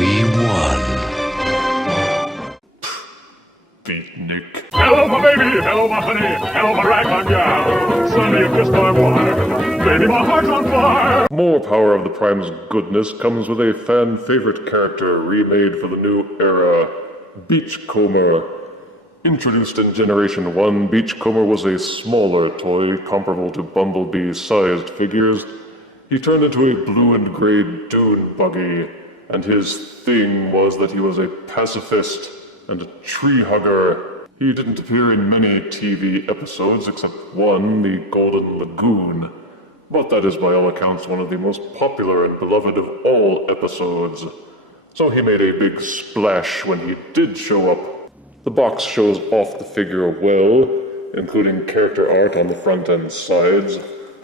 We won. Beatnik. Hello, my baby. Hello, my honey. Hello, my ragtime gal. Suddenly you kissed my wire. Baby, my heart's on fire. More Power of the Prime's goodness comes with a fan-favorite character remade for the new era, Beachcomber. Introduced in Generation 1, Beachcomber was a smaller toy comparable to Bumblebee-sized figures. He turned into a blue and gray dune buggy, and his thing was that he was a pacifist and a tree hugger. He didn't appear in many TV episodes except one, The Golden Lagoon, but that is by all accounts one of the most popular and beloved of all episodes. So he made a big splash when he did show up. The box shows off the figure well, including character art on the front and sides.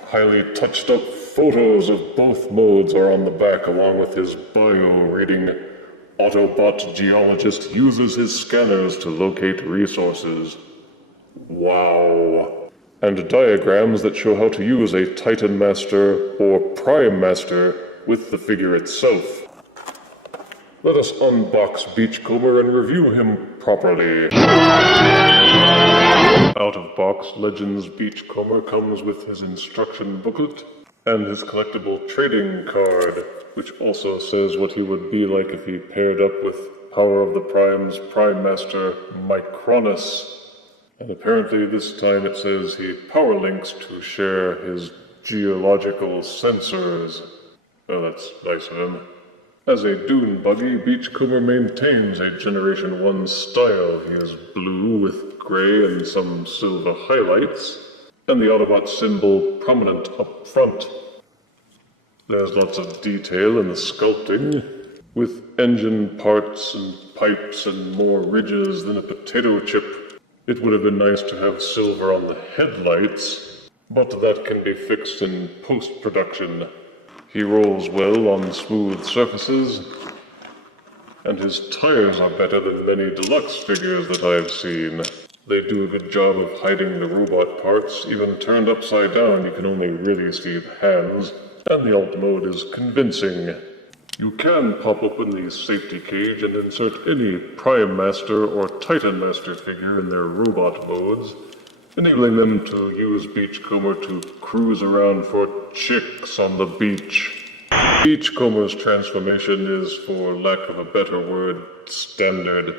Highly touched up photos of both modes are on the back, along with his bio reading, "Autobot geologist uses his scanners to locate resources." Wow. And diagrams that show how to use a Titan Master or Prime Master with the figure itself. Let us unbox Beachcomber and review him properly. Out-of-box Legends Beachcomber comes with his instruction booklet and his collectible trading card, which also says what he would be like if he paired up with Power of the Prime's Prime Master Micronus. And apparently this time it says he power links to share his geological sensors. Oh, that's nice of him. As a dune buggy, Beachcomber maintains a Generation 1 style. He is blue with gray and some silver highlights, and the Autobot symbol prominent up front. There's lots of detail in the sculpting, with engine parts and pipes and more ridges than a potato chip. It would have been nice to have silver on the headlights, but that can be fixed in post-production. He rolls well on smooth surfaces, and his tires are better than many deluxe figures that I've seen. They do a good job of hiding the robot parts. Even turned upside down, you can only really see the hands, and the alt mode is convincing. You can pop open the safety cage and insert any Prime Master or Titan Master figure in their robot modes, enabling them to use Beachcomber to cruise around for chicks on the beach. Beachcomber's transformation is, for lack of a better word, standard.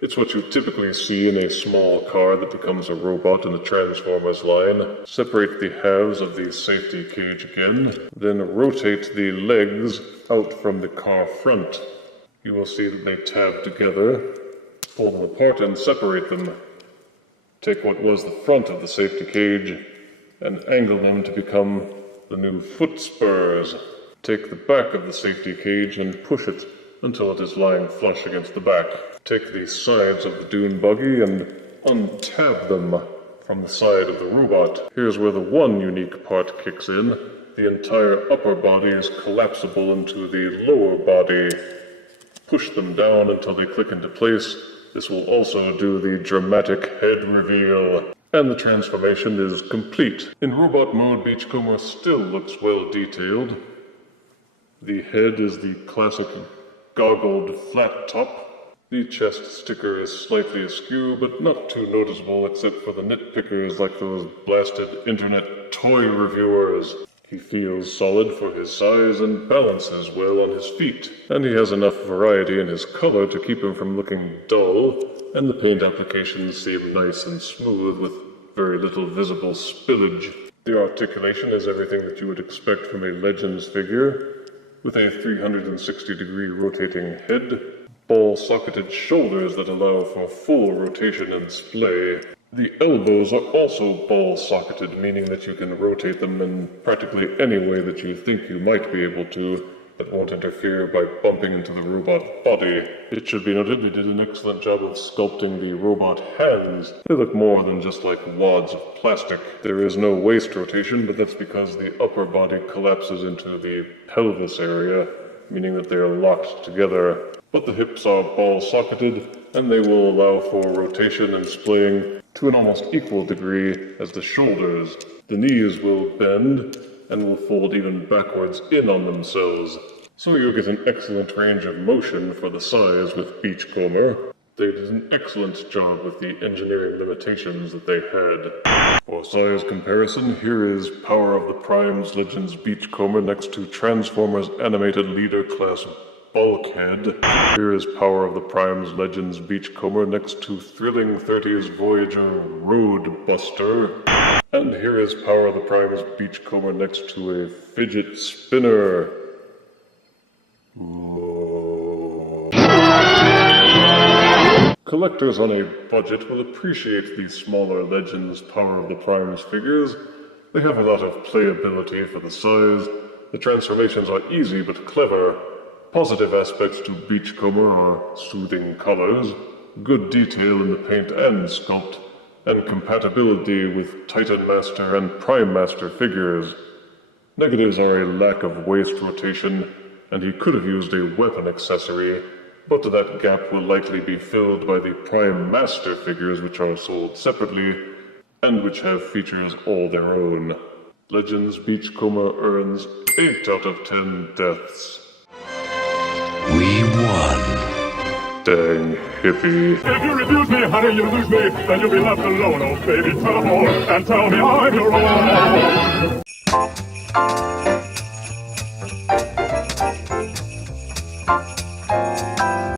It's what you typically see in a small car that becomes a robot in the Transformers line. Separate the halves of the safety cage again, then rotate the legs out from the car front. You will see that they tab together. Pull them apart and separate them. Take what was the front of the safety cage and angle them to become the new foot spurs. Take the back of the safety cage and push it until it is lying flush against the back. Take the sides of the dune buggy and untab them from the side of the robot. Here's where the one unique part kicks in. The entire upper body is collapsible into the lower body. Push them down until they click into place. This will also do the dramatic head reveal. And the transformation is complete. In robot mode, Beachcomber still looks well detailed. The head is the classic goggled flat top. The chest sticker is slightly askew, but not too noticeable except for the nitpickers like those blasted internet toy reviewers. He feels solid for his size and balances well on his feet, and he has enough variety in his color to keep him from looking dull, and the paint applications seem nice and smooth with very little visible spillage. The articulation is everything that you would expect from a Legends figure, with a 360-degree rotating head, ball-socketed shoulders that allow for full rotation and splay. The elbows are also ball-socketed, meaning that you can rotate them in practically any way that you think you might be able to, that won't interfere by bumping into the robot body. It should be noted they did an excellent job of sculpting the robot hands. They look more than just like wads of plastic. There is no waist rotation, but that's because the upper body collapses into the pelvis area, meaning that they are locked together. But the hips are ball-socketed, and they will allow for rotation and splaying to an almost equal degree as the shoulders. The knees will bend and will fold even backwards in on themselves. So you get an excellent range of motion for the size with Beachcomber. They did an excellent job with the engineering limitations that they had. For size comparison, here is Power of the Primes Legends Beachcomber next to Transformers Animated Leader Class Bulkhead. Here is Power of the Primes Legends Beachcomber next to Thrilling 30's Voyager Roadbuster. And here is Power of the Primes Beachcomber next to a Fidget Spinner. Collectors on a budget will appreciate the smaller Legends Power of the Primes figures. They have a lot of playability for the size. The transformations are easy but clever. Positive aspects to Beachcomber are soothing colors, good detail in the paint and sculpt, and compatibility with Titan Master and Prime Master figures. Negatives are a lack of waist rotation, and he could have used a weapon accessory, but that gap will likely be filled by the Prime Master figures, which are sold separately, and which have features all their own. Legends Beachcomber earns 8 out of 10 deaths. We won. Dang hippie. If you refuse me, honey, you lose me, then you'll be left alone. Oh, baby, tell more and tell me I'm your own.